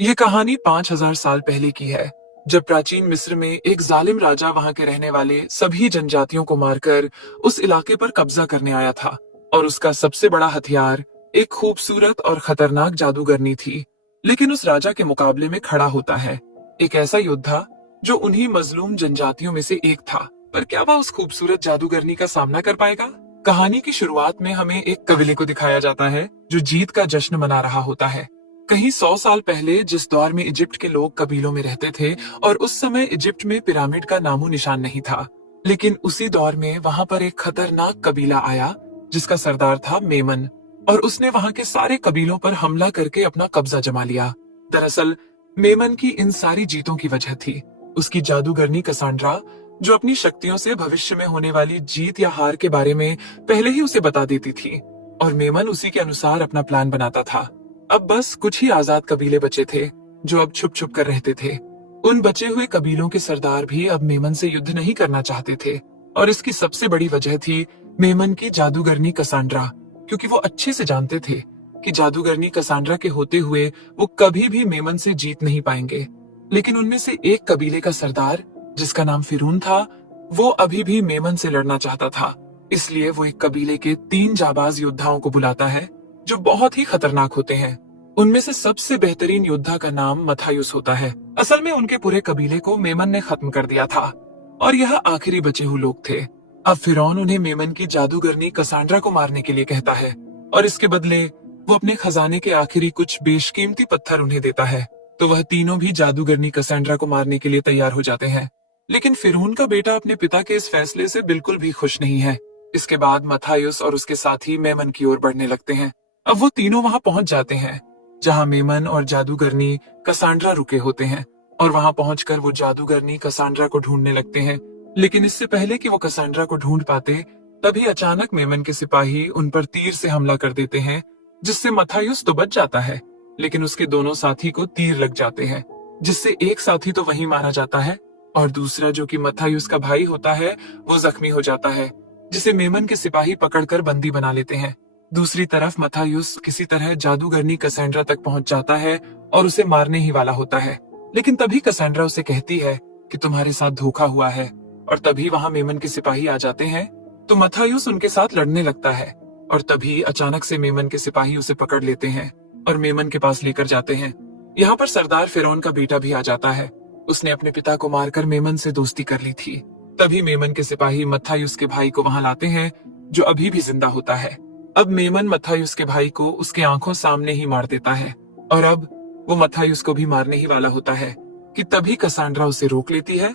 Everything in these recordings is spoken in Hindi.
ये कहानी 5000 साल पहले की है, जब प्राचीन मिस्र में एक जालिम राजा वहां के रहने वाले सभी जनजातियों को मारकर उस इलाके पर कब्जा करने आया था। और उसका सबसे बड़ा हथियार एक खूबसूरत और खतरनाक जादूगरनी थी। लेकिन उस राजा के मुकाबले में खड़ा होता है एक ऐसा योद्धा जो उन्हीं मजलूम जनजातियों में से एक था। पर क्या वह उस खूबसूरत जादूगरनी का सामना कर पाएगा? कहानी की शुरुआत में हमें एक कबीले को दिखाया जाता है जो जीत का जश्न मना रहा होता है। कहीं 100 साल पहले, जिस दौर में इजिप्ट के लोग कबीलों में रहते थे और उस समय इजिप्ट में पिरामिड का नामो निशान नहीं था। लेकिन उसी दौर में वहां पर एक खतरनाक कबीला आया जिसका सरदार था मेमन। और उसने वहां के सारे कबीलों पर हमला करके अपना कब्जा जमा लिया। दरअसल मेमन की इन सारी जीतों की वजह थी उसकी जादूगरनी कसांड्रा, जो अपनी शक्तियों से भविष्य में होने वाली जीत या हार के बारे में पहले ही उसे बता देती थी। और मेमन उसी के अनुसार अपना प्लान बनाता था। अब बस कुछ ही आजाद कबीले बचे थे जो अब छुप छुप कर रहते थे। उन बचे हुए कबीलों के सरदार भी अब मेमन से युद्ध नहीं करना चाहते थे। और इसकी सबसे बड़ी वजह थी मेमन की जादूगरनी कसांड्रा, क्योंकि वो अच्छे से जानते थे कि जादूगरनी कसांड्रा के होते हुए वो कभी भी मेमन से जीत नहीं पाएंगे। लेकिन उनमें से एक कबीले का सरदार, जिसका नाम फिरून था, वो अभी भी मेमन से लड़ना चाहता था। इसलिए वो एक कबीले के 3 जाबाज योद्धाओं को बुलाता है जो बहुत ही खतरनाक होते हैं। उनमें से सबसे बेहतरीन योद्धा का नाम मथायुस होता है। असल में उनके पूरे कबीले को मेमन ने खत्म कर दिया था और यह आखिरी बचे हुए लोग थे। अब फिरौन उन्हें मेमन की जादूगरनी कसांड्रा को मारने के लिए कहता है और इसके बदले वो अपने खजाने के आखिरी कुछ बेशकीमती पत्थर उन्हें देता है। तो वह तीनों भी जादूगरनी कसांड्रा को मारने के लिए तैयार हो जाते हैं। लेकिन फिरौन का बेटा अपने पिता के इस फैसले से बिल्कुल भी खुश नहीं है। इसके बाद मथायुस और उसके साथी मेमन की ओर बढ़ने लगते हैं। अब वो तीनों वहां पहुंच जाते हैं जहां मेमन और जादूगरनी कसांड्रा रुके होते हैं। और वहां पहुंचकर वो जादूगरनी कसांड्रा को ढूंढने लगते हैं। लेकिन इससे पहले कि वो कसांड्रा को ढूंढ पाते, तभी अचानक मेमन के सिपाही उन पर तीर से हमला कर देते हैं, जिससे मथायुस तो बच जाता है, लेकिन उसके दोनों साथी को तीर लग जाते हैं, जिससे एक साथी तो वहीं मारा जाता है और दूसरा, जो कि मथायुस का भाई होता है, वो जख्मी हो जाता है, जिसे मेमन के सिपाही पकड़कर बंदी बना लेते हैं। दूसरी तरफ मथायुस किसी तरह जादूगरनी कसांड्रा तक पहुंच जाता है और उसे मारने ही वाला होता है। लेकिन तभी कसांड्रा उसे कहती है कि तुम्हारे साथ धोखा हुआ है। और तभी वहां मेमन के सिपाही आ जाते हैं, तो मथायुस उनके साथ लड़ने लगता है। और तभी अचानक से मेमन के सिपाही उसे पकड़ लेते हैं और मेमन के पास लेकर जाते हैं। यहाँ पर सरदार फिरौन का बेटा भी आ जाता है। उसने अपने पिता को मारकर मेमन से दोस्ती कर ली थी। तभी मेमन के सिपाही मथायुस के भाई को वहां लाते हैं, जो अभी भी जिंदा होता है। अब मेमन मथायुस के भाई को उसके आंखों सामने ही मार देता है और अब वो मथायुस को भी मारने ही वाला होता है कि तभी कसांड्रा उसे रोक लेती है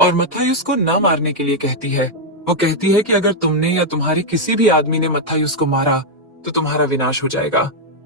और मथायुस को न मारने के लिए कहती है। वो कहती है कि अगर तुमने या तुम्हारे किसी भी आदमी ने मथायुस को मारा तो तुम्हारा विनाश हो जाएगा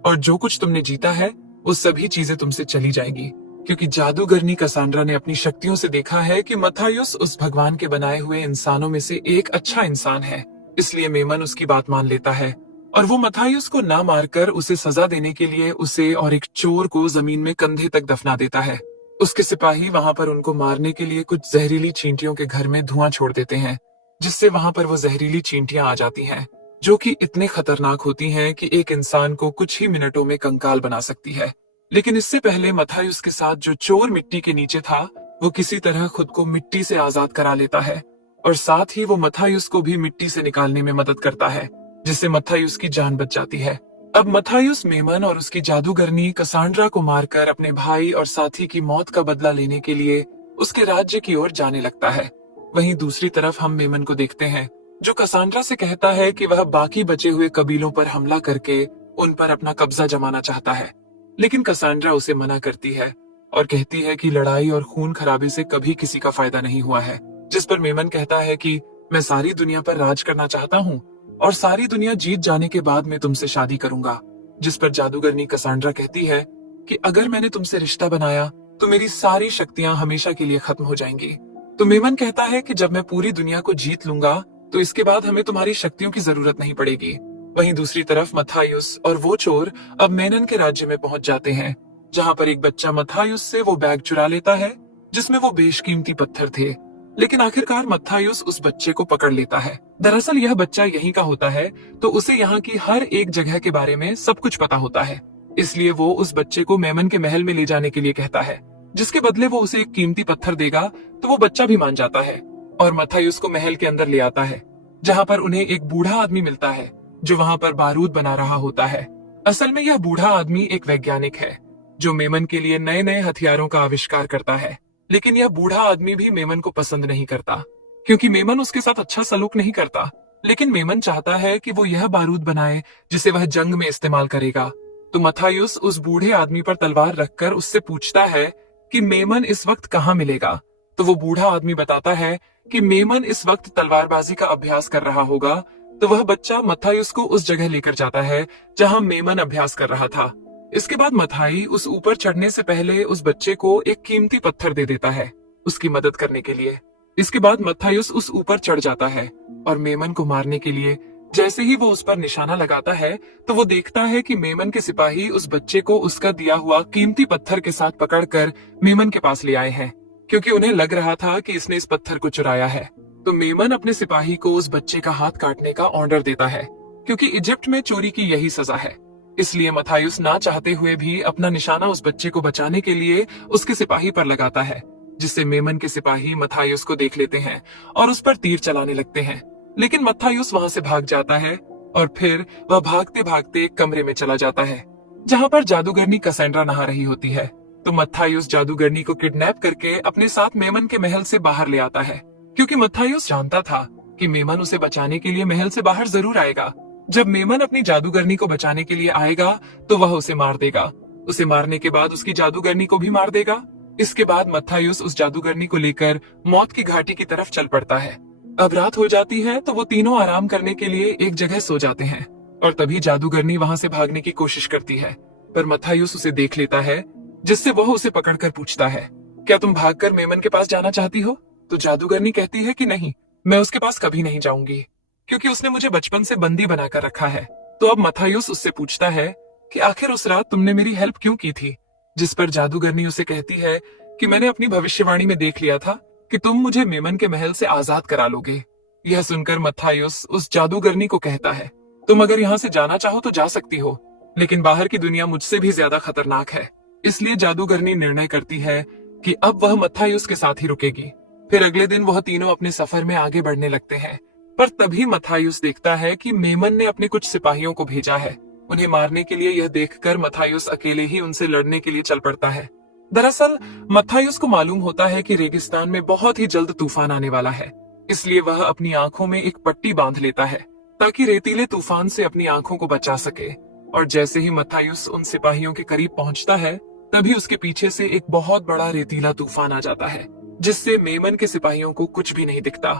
और जो कुछ तुमने जीता है वो सभी चीजें तुमसे चली जाएंगी, क्योंकि जादूगरनी कसांड्रा ने अपनी शक्तियों से देखा है कि मथायुस उस भगवान के बनाए हुए इंसानों में से एक अच्छा इंसान है। इसलिए मेमन उसकी बात मान लेता है और वो मथायुस को ना मारकर उसे सजा देने के लिए उसे और एक चोर को जमीन में कंधे तक दफना देता है। उसके सिपाही वहां पर उनको मारने के लिए कुछ जहरीली चींटियों के घर में धुआं छोड़ देते हैं, जिससे वहां पर वो जहरीली चींटियां आ जाती हैं, जो कि इतने खतरनाक होती हैं कि एक इंसान को कुछ ही मिनटों में कंकाल बना सकती है। लेकिन इससे पहले मथायुस के साथ जो चोर मिट्टी के नीचे था, वो किसी तरह खुद को मिट्टी से आजाद करा लेता है और साथ ही वो मथायुस को भी मिट्टी से निकालने में मदद करता है, जिससे मथायुस की जान बच जाती है। अब मथायुस मेमन और उसकी जादूगरनी कसांड्रा को मारकर अपने भाई और साथी की मौत का बदला लेने के लिए उसके राज्य की ओर जाने लगता है। वहीं दूसरी तरफ हम मेमन को देखते हैं, जो कसांड्रा से कहता है कि वह बाकी बचे हुए कबीलों पर हमला करके उन पर अपना कब्जा जमाना चाहता है। लेकिन कसांड्रा उसे मना करती है और कहती है कि लड़ाई और खून खराबे से कभी किसी का फायदा नहीं हुआ है। जिस पर मेमन कहता है कि मैं सारी दुनिया पर राज करना चाहता हूँ और सारी दुनिया जीत जाने के बाद मैं तुमसे शादी करूंगा। जिस पर जादूगरनी कसांड्रा कहती है कि अगर मैंने तुमसे रिश्ता बनाया तो मेरी सारी शक्तियां हमेशा के लिए खत्म हो जाएंगी। तो मेमन कहता है कि जब मैं पूरी दुनिया को जीत लूंगा तो इसके बाद हमें तुम्हारी शक्तियों की जरूरत नहीं पड़ेगी। वहीं दूसरी तरफ मथायुस और वो चोर अब मेनन के राज्य में पहुंच जाते हैं, जहां पर एक बच्चा मथायुस से वो बैग चुरा लेता है जिसमें वो बेशकीमती पत्थर थे। लेकिन आखिरकार मथायुस उस बच्चे को पकड़ लेता है। दरअसल यह बच्चा यहीं का होता है, तो उसे यहाँ की हर एक जगह के बारे में सब कुछ पता होता है। इसलिए वो उस बच्चे को मेमन के महल में ले जाने के लिए कहता है, जिसके बदले वो उसे एक कीमती पत्थर देगा। तो वो बच्चा भी मान जाता है और मथायुस को महल के अंदर ले आता है, जहाँ पर उन्हें एक बूढ़ा आदमी मिलता है जो वहाँ पर बारूद बना रहा होता है। असल में यह बूढ़ा आदमी एक वैज्ञानिक है जो मेमन के लिए नए नए हथियारों का आविष्कार करता है। लेकिन यह बूढ़ा आदमी भी मेमन को पसंद नहीं करता, क्योंकि मेमन उसके साथ अच्छा सलूक नहीं करता। लेकिन मेमन चाहता है कि वो यह बारूद बनाए जिसे वह जंग में इस्तेमाल करेगा। तो मथायुस उस बूढ़े आदमी पर तलवार रखकर उससे पूछता है कि मेमन इस वक्त कहाँ मिलेगा। तो वो बूढ़ा आदमी बताता है कि मेमन इस वक्त तलवारबाजी का अभ्यास कर रहा होगा। तो वह बच्चा मथायुस को उस जगह लेकर जाता है जहाँ मेमन अभ्यास कर रहा था। इसके बाद मथाई उस ऊपर चढ़ने से पहले उस बच्चे को एक कीमती पत्थर दे देता है उसकी मदद करने के लिए। इसके बाद मथायुस उस ऊपर चढ़ जाता है और मेमन को मारने के लिए जैसे ही वो उस पर निशाना लगाता है तो वो देखता है कि मेमन के सिपाही उस बच्चे को उसका दिया हुआ कीमती पत्थर के साथ पकड़कर मेमन के पास ले आए हैं, क्योंकि उन्हें लग रहा था कि इसने इस पत्थर को चुराया है। तो मेमन अपने सिपाही को उस बच्चे का हाथ काटने का ऑर्डर देता है, क्योंकि इजिप्ट में चोरी की यही सजा है। इसलिए मथायुस ना चाहते हुए भी अपना निशाना उस बच्चे को बचाने के लिए उसके सिपाही पर लगाता है, जिससे मेमन के सिपाही मथायुस को देख लेते हैं और उस पर तीर चलाने लगते हैं। लेकिन मथायुस वहां से भाग जाता है और फिर वह भागते भागते एक कमरे में चला जाता है जहां पर जादूगरनी कैसेंड्रा नहा रही होती है। तो मथायुस जादूगरनी को किडनैप करके अपने साथ मेमन के महल से बाहर ले आता है, क्योंकि मथायुस जानता था कि मेमन उसे बचाने के लिए महल से बाहर जरूर आएगा। जब मेमन अपनी जादूगरनी को बचाने के लिए आएगा तो वह उसे मार देगा। उसे मारने के बाद उसकी जादूगरनी को भी मार देगा। इसके बाद मथायुस उस जादूगरनी को लेकर मौत की घाटी की तरफ चल पड़ता है। अब रात हो जाती है तो वो तीनों आराम करने के लिए एक जगह सो जाते हैं और तभी जादूगरनी वहां से भागने की कोशिश करती है, पर मथायुस उसे देख लेता है, जिससे वह उसे पकड़कर पूछता है, क्या तुम भागकर मेमन के पास जाना चाहती हो? तो जादूगरनी कहती है कि नहीं, मैं उसके पास कभी नहीं जाऊंगी, क्योंकि उसने मुझे बचपन से बंदी बनाकर रखा है। तो अब मथायुस उससे पूछता है कि आखिर उस रात तुमने मेरी हेल्प क्यों की थी? जिस पर जादूगरनी उसे कहती है कि मैंने अपनी भविष्यवाणी में देख लिया था कि तुम मुझे मेमन के महल से आजाद करा लोगे। यह सुनकर मथायुस उस जादूगरनी को कहता है, तुम अगर यहाँ से जाना चाहो तो जा सकती हो, लेकिन बाहर की दुनिया मुझसे भी ज्यादा खतरनाक है। इसलिए जादूगरनी निर्णय करती है कि अब वह मथायुस के साथ ही रुकेगी। फिर अगले दिन वह तीनों अपने सफर में आगे बढ़ने लगते हैं, पर तभी मथायुस देखता है कि मेमन ने अपने कुछ सिपाहियों को भेजा है उन्हें मारने के लिए। यह देखकर मथायुस अकेले ही उनसे लड़ने के लिए चल पड़ता है। दरअसल मथायुस को मालूम होता है कि रेगिस्तान में बहुत ही जल्द तूफान आने वाला है, इसलिए वह अपनी आंखों में एक पट्टी बांध लेता है ताकि रेतीले तूफान से अपनी आंखों को बचा सके। और जैसे ही मथायुस उन सिपाहियों के करीब पहुंचता है तभी उसके पीछे से एक बहुत बड़ा रेतीला तूफान आ जाता है, जिससे मेमन के सिपाहियों को कुछ भी नहीं दिखता।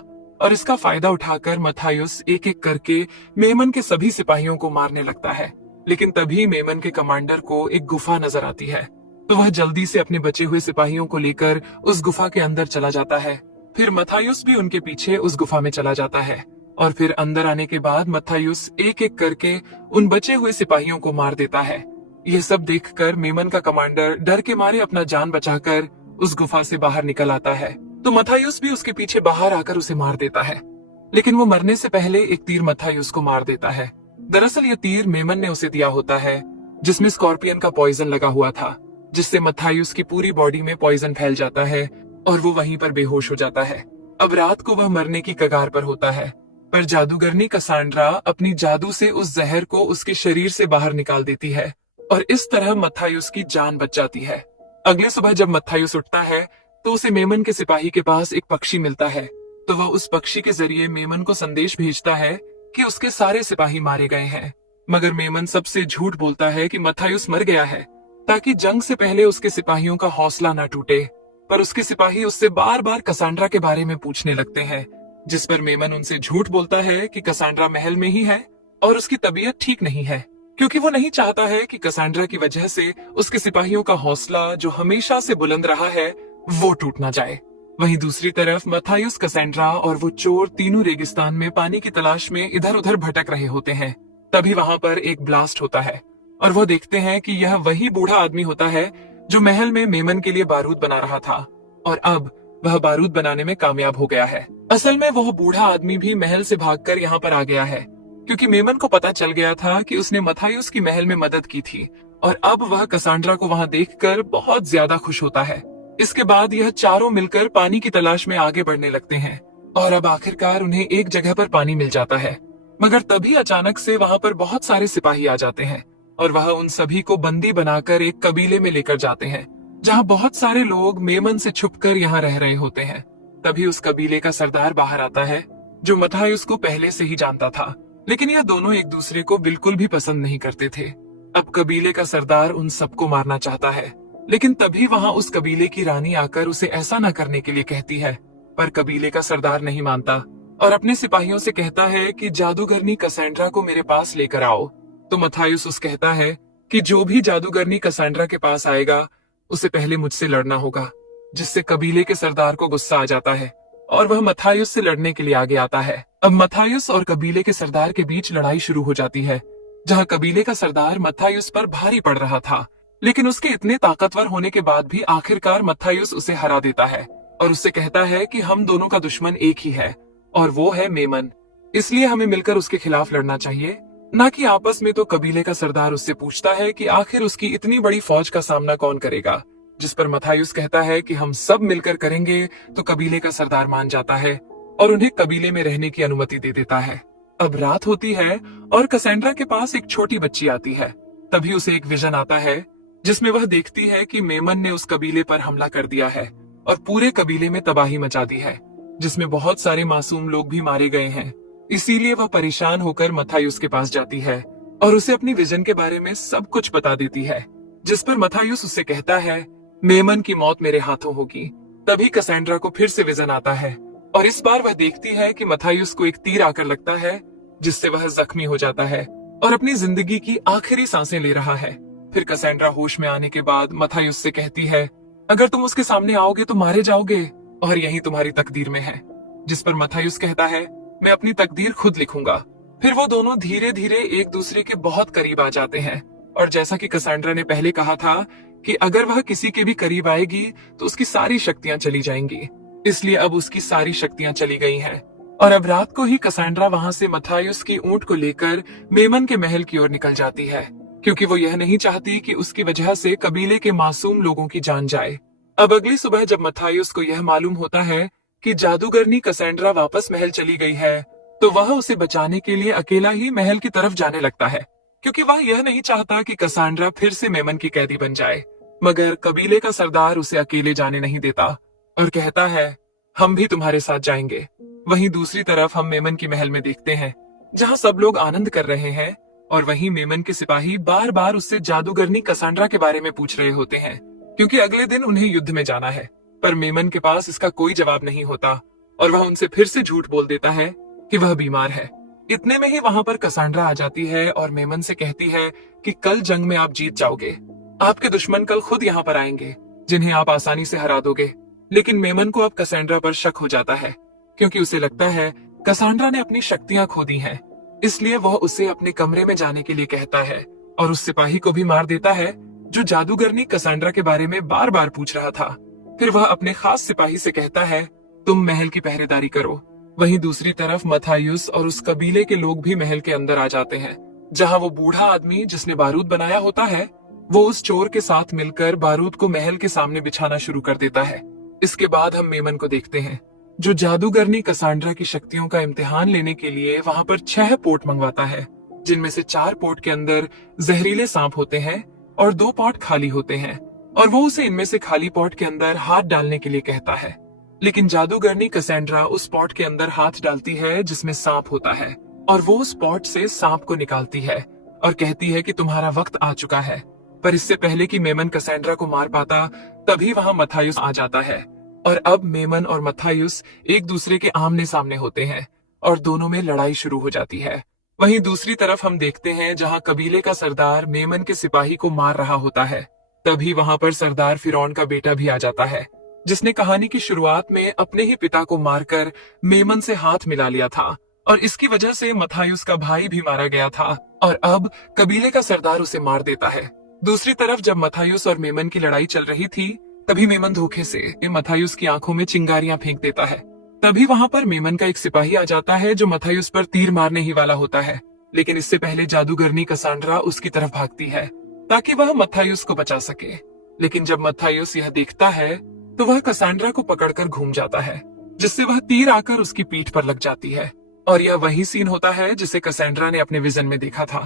और इसका फायदा उठाकर मथायुस एक एक करके मेमन के सभी सिपाहियों को मारने लगता है। लेकिन तभी मेमन के कमांडर को एक गुफा नजर आती है, तो वह जल्दी से अपने बचे हुए सिपाहियों को लेकर उस गुफा के अंदर चला जाता है। फिर मथायुस भी उनके पीछे उस गुफा में चला जाता है और फिर अंदर आने के बाद मथायुस एक एक करके उन बचे हुए सिपाहियों को मार देता है। यह सब देखकर मेमन का कमांडर डर के मारे अपना जान बचाकर उस गुफा से बाहर निकल आता है, तो मथायुस भी उसके पीछे बाहर आकर उसे मार देता है। लेकिन वो मरने से पहले एक तीर मथायुस को मार देता है। दरअसल यह तीर मेमन ने उसे दिया होता है, जिसमें स्कॉर्पियन का पॉइजन लगा हुआ था, जिससे मथायुस की पूरी बॉडी में पॉइजन फैल जाता है और वो वहीं पर बेहोश हो जाता है। अब रात को वह मरने की कगार पर होता है, पर जादूगरनी कैसेंड्रा अपनी जादू से उस जहर को उसके शरीर से बाहर निकाल देती है और इस तरह मथायुस की जान बच जाती है। अगले सुबह जब मथायुस उठता है तो उसे मेमन के सिपाही के पास एक पक्षी मिलता है, तो वह उस पक्षी के जरिए मेमन को संदेश भेजता है कि उसके सारे सिपाही मारे गए हैं। मगर मेमन सबसे झूठ बोलता है कि मथायुस मर गया है, ताकि जंग से पहले उसके सिपाहियों का हौसला न टूटे। पर उसके सिपाही उससे बार बार कैसेंड्रा के बारे में पूछने लगते हैं, जिस पर मेमन उनसे झूठ बोलता है कि कैसेंड्रा महल में ही है और उसकी तबीयत ठीक नहीं है, क्योंकि वो नहीं चाहता है कि कैसेंड्रा की वजह से उसके सिपाहियों का हौसला जो हमेशा से बुलंद रहा है वो टूट ना जाए। वहीं दूसरी तरफ मथायुस, कैसेंड्रा और वो चोर तीनों रेगिस्तान में पानी की तलाश में इधर उधर भटक रहे होते हैं। तभी वहां पर एक ब्लास्ट होता है और वो देखते हैं कि यह वही बूढ़ा आदमी होता है जो महल में मेमन के लिए बारूद बना रहा था और अब वह बारूद बनाने में कामयाब हो गया है। असल में वह बूढ़ा आदमी भी महल से भागकर यहाँ पर आ गया है, क्योंकि मेमन को पता चल गया था कि उसने मथायुस की महल में मदद की थी और अब वह कसांड्रा को वहां देखकर बहुत ज्यादा खुश होता है। इसके बाद यह चारों मिलकर पानी की तलाश में आगे बढ़ने लगते हैं और अब आखिरकार उन्हें एक जगह पर पानी मिल जाता है। मगर तभी अचानक से वहां पर बहुत सारे सिपाही आ जाते हैं और वह उन सभी को बंदी बनाकर एक कबीले में लेकर जाते हैं, जहां बहुत सारे लोग मेमन से छुपकर यहाँ रह रहे होते हैं। तभी उस कबीले का सरदार बाहर आता है, जो मथायुस को पहले से ही जानता था, लेकिन यह दोनों एक दूसरे को बिल्कुल भी पसंद नहीं करते थे। अब कबीले का सरदार उन सबको मारना चाहता है, लेकिन तभी वहां उस कबीले की रानी आकर उसे ऐसा न करने के लिए कहती है। पर कबीले का सरदार नहीं मानता और अपने सिपाहियों से कहता है कि जादूगरनी कसांड्रा को मेरे पास लेकर आओ। तो मथायुस उस कहता है कि जो भी जादूगरनी कसांड्रा के पास आएगा उसे पहले मुझसे लड़ना होगा, जिससे कबीले के सरदार को गुस्सा आ जाता है और वह मथायुस से लड़ने के लिए आगे आता है। अब मथायुस और कबीले के सरदार के बीच लड़ाई शुरू हो जाती है, जहां कबीले का सरदार मथायुस पर भारी पड़ रहा था, लेकिन उसके इतने ताकतवर होने के बाद भी आखिरकार मथायुस उसे हरा देता है और उससे कहता है कि हम दोनों का दुश्मन एक ही है और वो है मेमन, इसलिए हमें मिलकर उसके खिलाफ लड़ना चाहिए, ना कि आपस में। तो कबीले का सरदार उससे पूछता है कि आखिर उसकी इतनी बड़ी फौज का सामना कौन करेगा, जिस पर मथायुस कहता है कि हम सब मिलकर करेंगे। तो कबीले का सरदार मान जाता है और उन्हें कबीले में रहने की अनुमति दे देता है। अब रात होती है और कसांड्रा के पास एक छोटी बच्ची आती है। तभी उसे एक विजन आता है, जिसमें वह देखती है कि मेमन ने उस कबीले पर हमला कर दिया है और पूरे कबीले में तबाही मचा दी है, जिसमें बहुत सारे मासूम लोग भी मारे गए हैं। इसीलिए वह परेशान होकर मथायुस के पास जाती है और उसे अपनी विजन के बारे में सब कुछ बता देती है, जिस पर मथायुस उससे कहता है मेमन की मौत मेरे हाथों होगी। तभी कसांड्रा को फिर से विजन आता है और इस बार वह देखती है कि मथायुस को एक तीर आकर लगता है, जिससे वह जख्मी हो जाता है और अपनी जिंदगी की आखिरी सांसें ले रहा है। फिर कसांड्रा होश में आने के बाद मथायुस से कहती है, अगर तुम उसके सामने आओगे तो मारे जाओगे और यही तुम्हारी तकदीर में है। जिस पर मथायुस कहता है, मैं अपनी तकदीर खुद लिखूंगा। फिर वो दोनों धीरे धीरे एक दूसरे के बहुत करीब आ जाते हैं और जैसा कि कसांड्रा ने पहले कहा था कि अगर वह किसी के भी करीब आएगी तो उसकी सारी शक्तियां चली जाएंगी, इसलिए अब उसकी सारी शक्तियां चली गई हैं। और अब रात को ही कसांड्रा वहां से मथायुस की ऊंट को लेकर मेमन के महल की ओर निकल जाती है, क्योंकि वो यह नहीं चाहती कि उसकी वजह से कबीले के मासूम लोगों की जान जाए। अब अगली सुबह जब मथायुस को यह मालूम होता है कि जादूगरनी कसांड्रा वापस महल चली गई है, तो वह उसे बचाने के लिए अकेला ही महल की तरफ जाने लगता है, क्योंकि वह यह नहीं चाहता कि कसांड्रा फिर से मेमन की कैदी बन जाए। मगर कबीले का सरदार उसे अकेले जाने नहीं देता और कहता है, हम भी तुम्हारे साथ जाएंगे। वहीं दूसरी तरफ हम मेमन की महल में देखते हैं, जहां सब लोग आनंद कर रहे हैं और वहीं मेमन के सिपाही बार बार उससे जादूगरनी कसांड्रा के बारे में पूछ रहे होते हैं, क्योंकि अगले दिन उन्हें युद्ध में जाना है। पर मेमन के पास इसका कोई जवाब नहीं होता और वह उनसे फिर से झूठ बोल देता है कि वह बीमार है। इतने में ही वहां पर कसांड्रा आ जाती है और मेमन से कहती है कि कल जंग में आप जीत जाओगे। आपके दुश्मन कल खुद यहाँ पर आएंगे, जिन्हें आप आसानी से हरा दोगे। लेकिन मेमन को अब कसांड्रा पर शक हो जाता है, क्योंकि उसे लगता है कसांड्रा ने अपनी शक्तियां खो दी हैं। इसलिए वह उसे अपने कमरे में जाने के लिए कहता है और उस सिपाही को भी मार देता है, जो जादूगरनी कसांड्रा के बारे में बार बार पूछ रहा था। फिर वह अपने खास सिपाही से कहता है, तुम महल की पहरेदारी करो। वहीं दूसरी तरफ मथायुस और उस कबीले के लोग भी महल के अंदर आ जाते हैं, जहां वो बूढ़ा आदमी जिसने बारूद बनाया होता है, वो उस चोर के साथ मिलकर बारूद को महल के सामने बिछाना शुरू कर देता है। इसके बाद हम मेमन को देखते हैं, जो जादूगरनी कसांड्रा की शक्तियों का इम्तिहान लेने के लिए वहां पर 6 पोट मंगवाता है, जिनमें से 4 पोट के अंदर जहरीले सांप होते हैं और 2 पॉट खाली होते हैं, और वो उसे इनमें से खाली पॉट के अंदर हाथ डालने के लिए कहता है। लेकिन जादूगरनी कसांड्रा उस पॉट के अंदर हाथ डालती है जिसमें सांप होता है, और वो उस पॉट से सांप को निकालती है और कहती है कि तुम्हारा वक्त आ चुका है। पर इससे पहले कि मेमन कसांड्रा को मार पाता, तभी वहां मथायुस आ जाता है और अब मेमन और मथायुस एक दूसरे के आमने सामने होते हैं और दोनों में लड़ाई शुरू हो जाती है। वहीं दूसरी तरफ हम देखते हैं जहां कबीले का सरदार मेमन के सिपाही को मार रहा होता है। तभी वहां पर सरदार फिरौन का बेटा भी आ जाता है, जिसने कहानी की शुरुआत में अपने ही पिता को मारकर मेमन से हाथ मिला लिया था, और इसकी वजह से मथायुस का भाई भी मारा गया था और अब कबीले का सरदार उसे मार देता है। दूसरी तरफ जब मथायुस और मेमन की लड़ाई चल रही थी, तभी मेमन धोखे से मथायुस की आंखों में चिंगारियां फेंक देता है। तभी वहां पर मेमन का एक सिपाही आ जाता है, जो मथायुस पर तीर मारने ही वाला होता है, लेकिन इससे पहले जादूगरनी कसांड्रा उसकी तरफ भागती है ताकि वह मत्थायुस को बचा सके। लेकिन जब मत्थायुस यह देखता है तो वह कसांड्रा को पकड़कर घूम जाता है, जिससे वह तीर आकर उसकी पीठ पर लग जाती है। और यह वही सीन होता है जिसे कसेंड्रा ने अपने विजन में देखा था।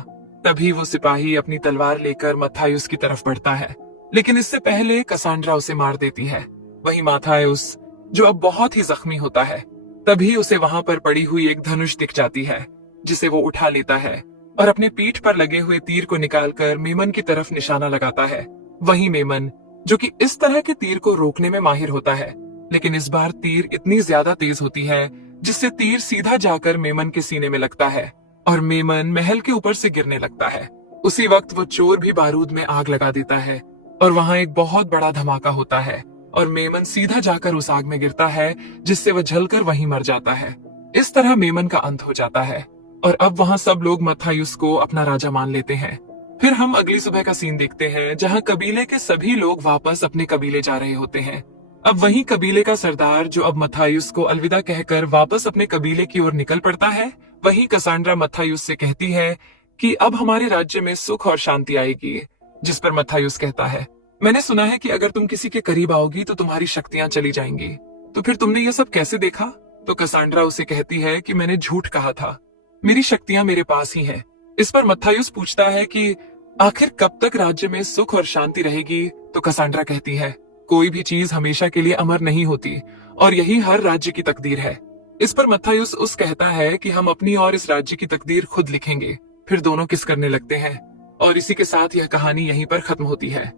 तभी वो सिपाही अपनी तलवार लेकर मत्थायुस की तरफ बढ़ता है, लेकिन इससे पहले कसांड्रा उसे मार देती है। वही मत्थायुस, जो अब बहुत ही जख्मी होता है, तभी उसे वहां पर पड़ी हुई एक धनुष दिख जाती है, जिसे वो उठा लेता है और अपने पीठ पर लगे हुए तीर को निकालकर मेमन की तरफ निशाना लगाता है। वही मेमन, जो कि इस तरह के तीर को रोकने में माहिर होता है, लेकिन इस बार तीर इतनी ज्यादा तेज होती है जिससे तीर सीधा जाकर मेमन के सीने में लगता है और मेमन महल के ऊपर से गिरने लगता है। उसी वक्त वो चोर भी बारूद में आग लगा देता है और वहां एक बहुत बड़ा धमाका होता है और मेमन सीधा जाकर उस आग में गिरता है, जिससे वह जलकर वहीं मर जाता है। इस तरह मेमन का अंत हो जाता है और अब वहां सब लोग मत्थायुस को अपना राजा मान लेते हैं। फिर हम अगली सुबह का सीन देखते हैं, जहां कबीले के सभी लोग वापस अपने कबीले जा रहे होते हैं। अब वही कबीले का सरदार, जो अब मत्थायुस को अलविदा कहकर वापस अपने कबीले की ओर निकल पड़ता है, वही कसांड्रा मत्थायुस से कहती है कि अब हमारे राज्य में सुख और शांति आएगी। जिस पर मत्थायुस कहता है, मैंने सुना है कि अगर तुम किसी के करीब आओगी तो तुम्हारी शक्तियां चली जाएंगी। तो फिर तुमने ये सब कैसे देखा? तो कसांड्रा उसे कहती है कि मैंने झूठ कहा था, मेरी शक्तियां मेरे पास ही हैं। इस पर मत्थायुस पूछता है कि आखिर कब तक राज्य में सुख और शांति रहेगी? तो कसांड्रा कहती है, कोई भी चीज हमेशा के लिए अमर नहीं होती और यही हर राज्य की तकदीर है। इस पर मत्थायुस उस कहता है कि हम अपनी और इस राज्य की तकदीर खुद लिखेंगे। फिर दोनों किस करने लगते हैं और इसी के साथ यह कहानी यहीं पर खत्म होती है।